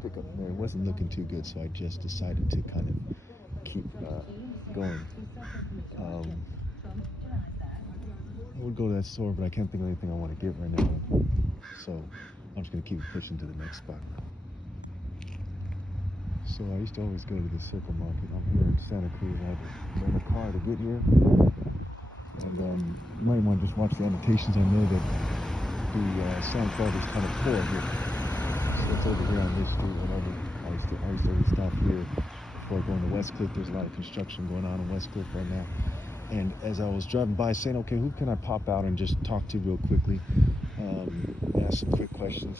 pickup there. It wasn't looking too good, so I just decided to kind of keep going. Um, I would go to that store, but I can't think of anything I want to get right now. So I'm just going to keep pushing to the next spot. So I used to always go to the Circle Market. I'm here in Santa Cruz. I had to rent a car to get here. And you might want to just watch the annotations. I know that the San Cruz is kind of poor here. So it's over here on this street. Whenever I used to always stop here before going to West Cliff. There's a lot of construction going on in West Cliff right now. And as I was driving by saying, okay, who can I pop out and just talk to real quickly, ask some quick questions.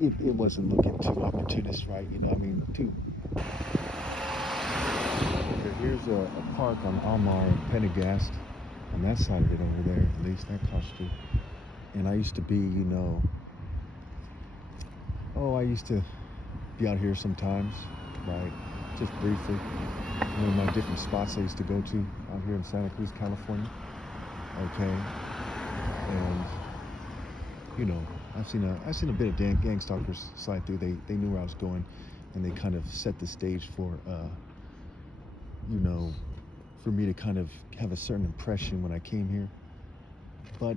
It wasn't looking too opportunist, right? You know, I mean, too. Okay, here's a park on Almar and Pendergast. On that side of it over there, at least that cost you. And I used to be, I used to be out here sometimes, right? Just briefly. One of my different spots I used to go to out here in Santa Cruz, California. Okay. And, I've seen a bit of gang stalkers slide through. They knew where I was going, and they kind of set the stage for, for me to kind of have a certain impression when I came here. But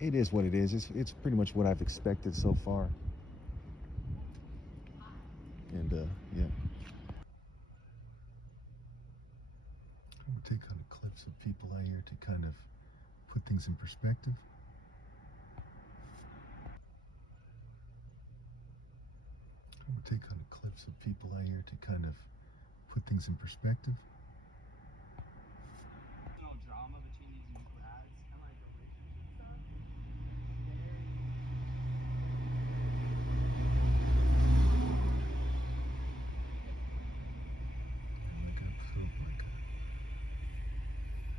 it is what it is. It's pretty much what I've expected so far. And yeah. I'm gonna take kind of clips of people out here to kind of put things in perspective. I'm gonna take kind of clips of people out here to kind of put things in perspective. No drama between these new grads and like relationship stuff.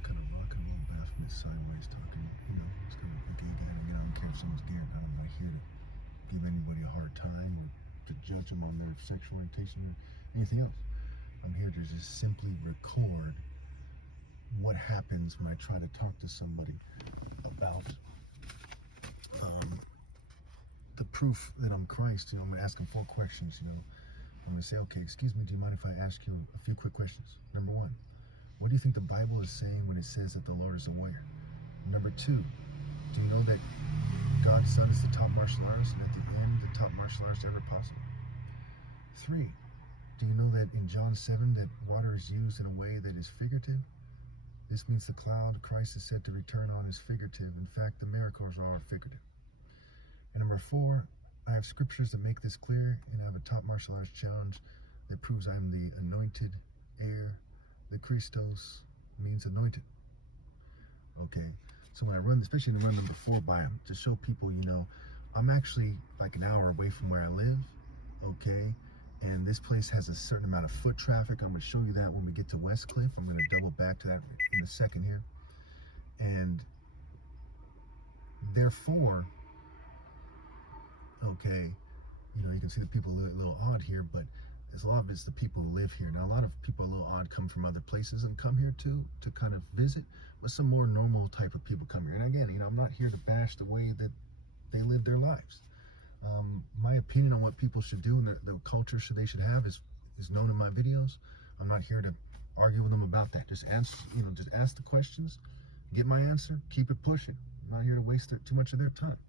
Kind of rock and roll bathroom sideways talking, it's kind of a gay guy. I don't care if someone's gay or not. I'm not here to give anybody a hard time or to judge them on their sexual orientation or anything else. I'm here to just simply record what happens when I try to talk to somebody about the proof that I'm Christ. I'm going to ask them 4 questions. I'm going to say, okay, excuse me, do you mind if I ask you a few quick questions? Number 1, what do you think the Bible is saying when it says that the Lord is a warrior? Number 2, do you know that God's Son is the top martial artist, and at the end, the top martial artist ever possible? 3, do you know that in John 7 that water is used in a way that is figurative? This means the cloud Christ is said to return on is figurative. In fact, the miracles are figurative. And number 4, I have scriptures that make this clear, and I have a top martial arts challenge that proves I'm the anointed heir. The Christos means anointed. Okay, so when I run, especially to run number 4 by them, to show people, I'm actually like an hour away from where I live, okay? And this place has a certain amount of foot traffic. I'm going to show you that when we get to West Cliff. I'm going to double back to that in a second here. And therefore, okay, you can see the people a little odd here, but there's a lot of it's the people who live here. Now, a lot of people a little odd come from other places and come here too to kind of visit, but some more normal type of people come here. And again, I'm not here to bash the way that they live their lives. My opinion on what people should do and the culture they should have is known in my videos. I'm not here to argue with them about that. Just ask the questions, get my answer, keep it pushing. I'm not here to waste too much of their time.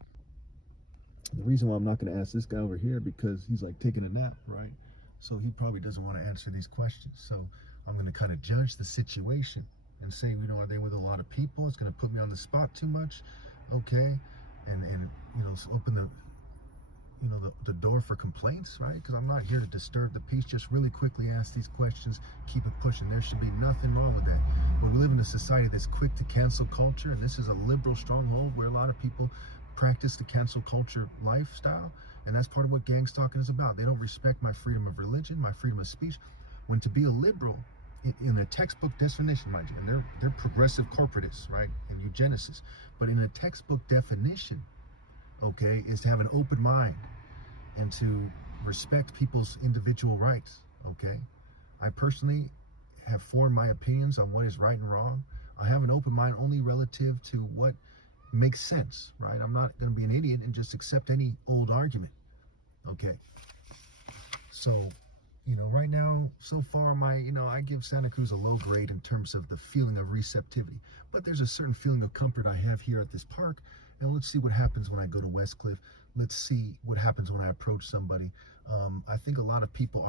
The reason why I'm not going to ask this guy over here because he's like taking a nap, right? So he probably doesn't want to answer these questions. So I'm going to kind of judge the situation and say, are they with a lot of people? It's going to put me on the spot too much, okay? And open the door for complaints, right? Because I'm not here to disturb the peace. Just really quickly ask these questions, keep it pushing. There should be nothing wrong with that. But we live in a society that's quick to cancel culture, and this is a liberal stronghold where a lot of people practice the cancel culture lifestyle, and that's part of what gang stalking is about. They don't respect my freedom of religion, my freedom of speech. When to be a liberal, in a textbook definition, mind you, and they're progressive corporatists, right, and eugenicists, but in a textbook definition, okay, is to have an open mind and to respect people's individual rights, okay? I personally have formed my opinions on what is right and wrong. I have an open mind only relative to what makes sense, right? I'm not going to be an idiot and just accept any old argument, Okay. So, right now, so far, I give Santa Cruz a low grade in terms of the feeling of receptivity. But there's a certain feeling of comfort I have here at this park. And let's see what happens when I go to West Cliff. Let's see what happens when I approach somebody. I think a lot of people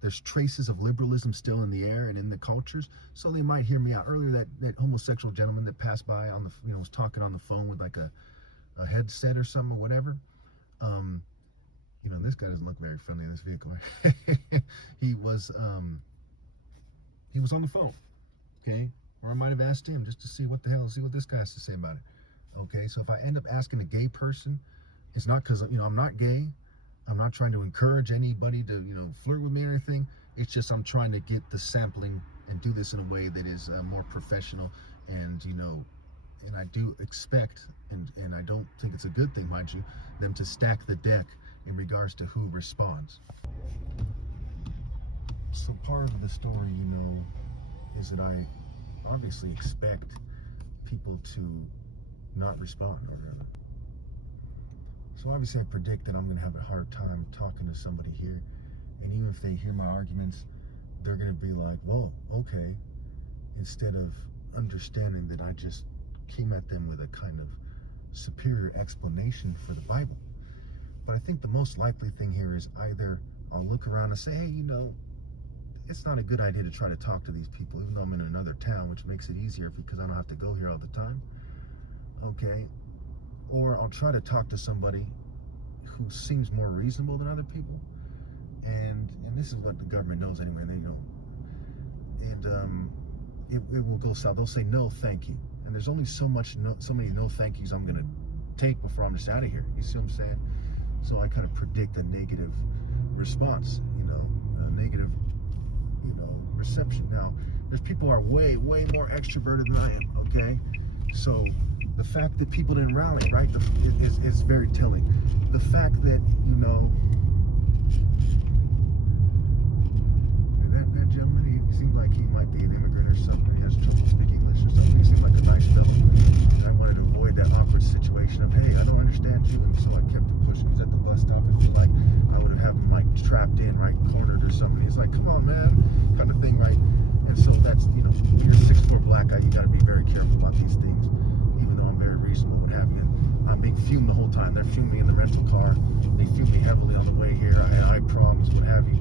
there's traces of liberalism still in the air and in the cultures, so they might hear me out. Earlier, that homosexual gentleman that passed by was talking on the phone with like a headset or something or whatever. This guy doesn't look very friendly in this vehicle. he was on the phone, okay? Or I might have asked him just to see what this guy has to say about it. Okay, so if I end up asking a gay person, it's not because I'm not gay. I'm not trying to encourage anybody to flirt with me or anything. It's just I'm trying to get the sampling and do this in a way that is more professional, and and I do expect, and I don't think it's a good thing, mind you, them to stack the deck in regards to who responds. So part of the story, is that I obviously expect people to not respond, or rather. So obviously I predict that I'm going to have a hard time talking to somebody here, and even if they hear my arguments, they're going to be like, whoa, okay, instead of understanding that I just came at them with a kind of superior explanation for the Bible. But I think the most likely thing here is either I'll look around and say, hey, it's not a good idea to try to talk to these people, even though I'm in another town, which makes it easier because I don't have to go here all the time. Okay. Or I'll try to talk to somebody who seems more reasonable than other people. And this is what the government knows anyway. They know. And it will go south. They'll say, no, thank you. And there's only so many no thank yous I'm going to take before I'm just out of here. You see what I'm saying? So I kind of predict a negative response, a negative, reception. Now, there's people who are way, way more extroverted than I am, okay? So the fact that people didn't rally, right, is very telling. The fact that, that gentleman, he seemed like he might be an immigrant or something. He has trouble speaking English or something. He seemed like a nice fellow. And I wanted to avoid that awkward situation of, hey, I don't understand you. And so I kept him pushing. He's at the bus stop. It was like I would have him like trapped in, right, cornered or something. He's like, come on, man, kind of thing, right? And so that's, when you're a 6'4" black guy, you got to be very careful about these things. Even though I'm very reasonable, what have you. And I'm being fumed the whole time. They're fuming me in the rental car. They fume me heavily on the way here. I had eye problems, what have you.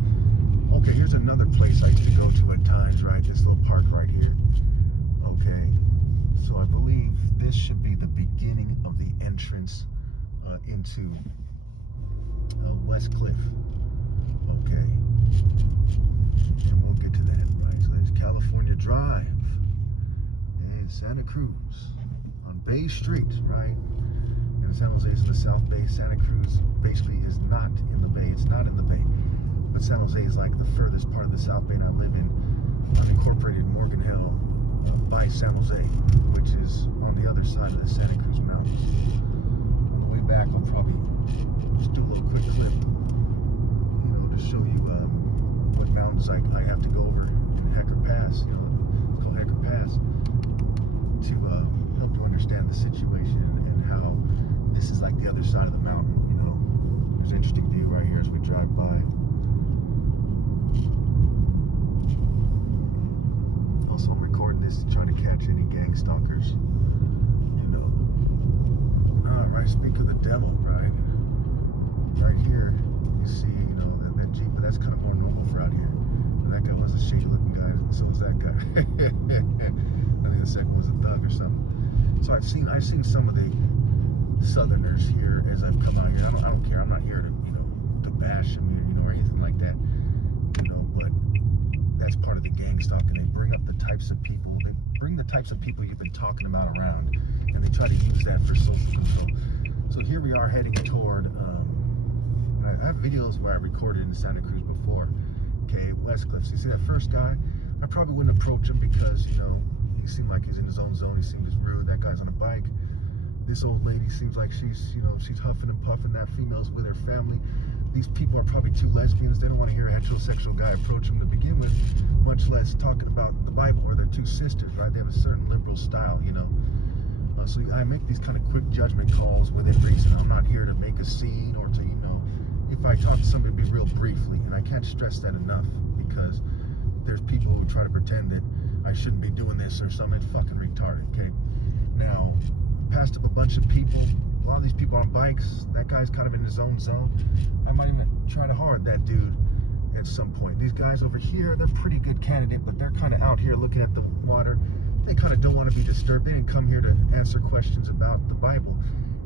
Okay, here's another place I used to go to at times, right? This little park right here. Okay, so I believe this should be the beginning of the entrance into West Cliff. Okay, and we'll get to that, right? So there's California Drive and Santa Cruz on Bay Street, right? And San Jose is in the South Bay. Santa Cruz basically is not in the Bay. It's not in the Bay. But San Jose is like the furthest part of the South Bay, and I live in unincorporated Morgan Hill by San Jose, which is on the other side of the Santa Cruz Mountains. On the way back, we'll probably just do a little quick clip, to show you what mountains I have to go over in Hecker Pass. It's called Hecker Pass, to help you understand the situation and how this is like the other side of the mountain. There's an interesting view right here as we drive by. Also, I'm recording this to try to catch any gang stalkers. Alright, speak of the devil, right? Right here, you see, that Jeep, but that's kind of more normal for out here. And that guy was a shady looking guy, and so was that guy. I think the second was a thug or something. So I've seen some of the Southerners here as I've come out here. I don't care. I'm not here to bash them, or anything like that. But that's part of the gang stalking. They bring up the types of people. They bring the types of people you've been talking about around, and they try to use that for social control. So here we are heading toward. I have videos where I recorded in Santa Cruz before. Okay, West Cliff. So you see that first guy? I probably wouldn't approach him because he seemed like he's in his own zone. He seemed just rude. That guy's on a bike. This old lady seems like she's huffing and puffing. That female's with her family. These people are probably two lesbians. They don't want to hear a heterosexual guy approach them to begin with, much less talking about the Bible. Or they're two sisters, right? They have a certain liberal style, So I make these kind of quick judgment calls within reason. I'm not here to make a scene or to, if I talk to somebody, it'd be real briefly, and I can't stress that enough because there's people who try to pretend that I shouldn't be doing this or something. It's fucking retarded, okay? Now, passed up a bunch of people. A lot of these people on bikes. That guy's kind of in his own zone. I might even try to hard that dude at some point. These guys over here, they're pretty good candidate, but they're kind of out here looking at the water. They kind of don't want to be disturbed. They didn't come here to answer questions about the Bible,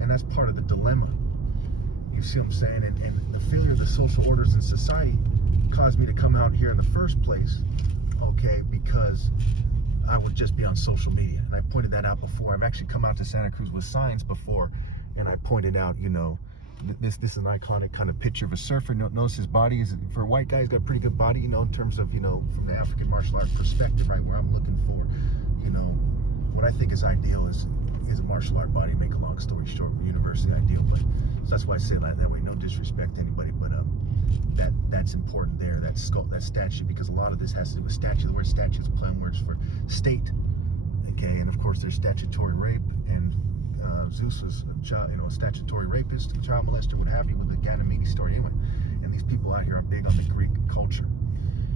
and that's part of the dilemma. You see what I'm saying? And the failure of the social orders in society caused me to come out here in the first place, okay, because I would just be on social media. And I pointed that out before. I've actually come out to Santa Cruz with signs before, and I pointed out, you know, this is an iconic kind of picture of a surfer. Notice his body is, for a white guy, he's got a pretty good body, you know, in terms of, you know, from the African martial art perspective, right, where I'm looking for, you know, what I think is ideal is a martial art body. Make a long story short, universally ideal, but so that's why I say it that way. No disrespect to anybody, but that's important there. That statue, because a lot of this has to do with statue. The word statue is plain words for state, okay. And of course, there's statutory rape, and Zeus was a child, you know, a statutory rapist, a child molester, what have you, with the Ganymede story. Anyway, and these people out here are big on the Greek culture.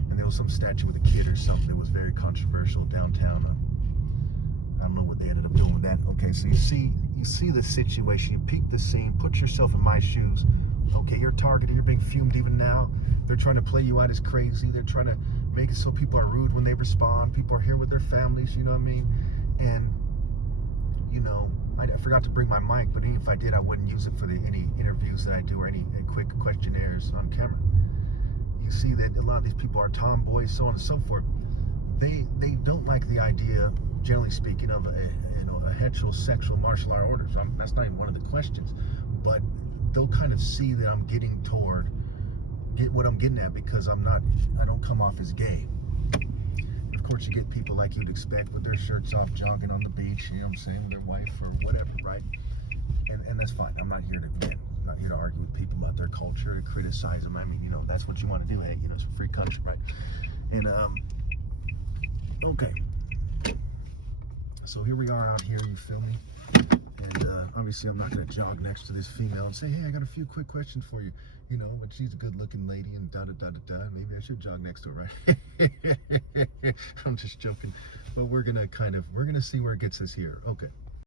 And there was some statue with a kid or something that was very controversial downtown. I don't know what they ended up doing with that. Okay, so you see the situation, you peep the scene, put yourself in my shoes. Okay, you're targeted, you're being fumed even now. They're trying to play you out as crazy. They're trying to make it so people are rude when they respond. People are here with their families, you know what I mean? And, you know, I forgot to bring my mic, but even if I did, I wouldn't use it for any interviews that I do or any quick questionnaires on camera. You see that a lot of these people are tomboys, so on and so forth. They don't like the idea, generally speaking, of a heterosexual martial art orders. That's not even one of the questions, but they'll kind of see that I'm get what I'm getting at, because I don't come off as gay. Of course, you get people like you'd expect with their shirts off, jogging on the beach, you know what I'm saying, with their wife or whatever, right? And that's fine. I'm not here to argue with people about their culture, to criticize them. I mean, you know, that's what you want to do. Hey, you know, it's a free country, right? And okay. So here we are out here, you feel me? And obviously I'm not going to jog next to this female and say, hey, I got a few quick questions for you. You know, but she's a good looking lady and da-da-da-da-da. Maybe I should jog next to her, right? I'm just joking. But we're going to see where it gets us here. Okay.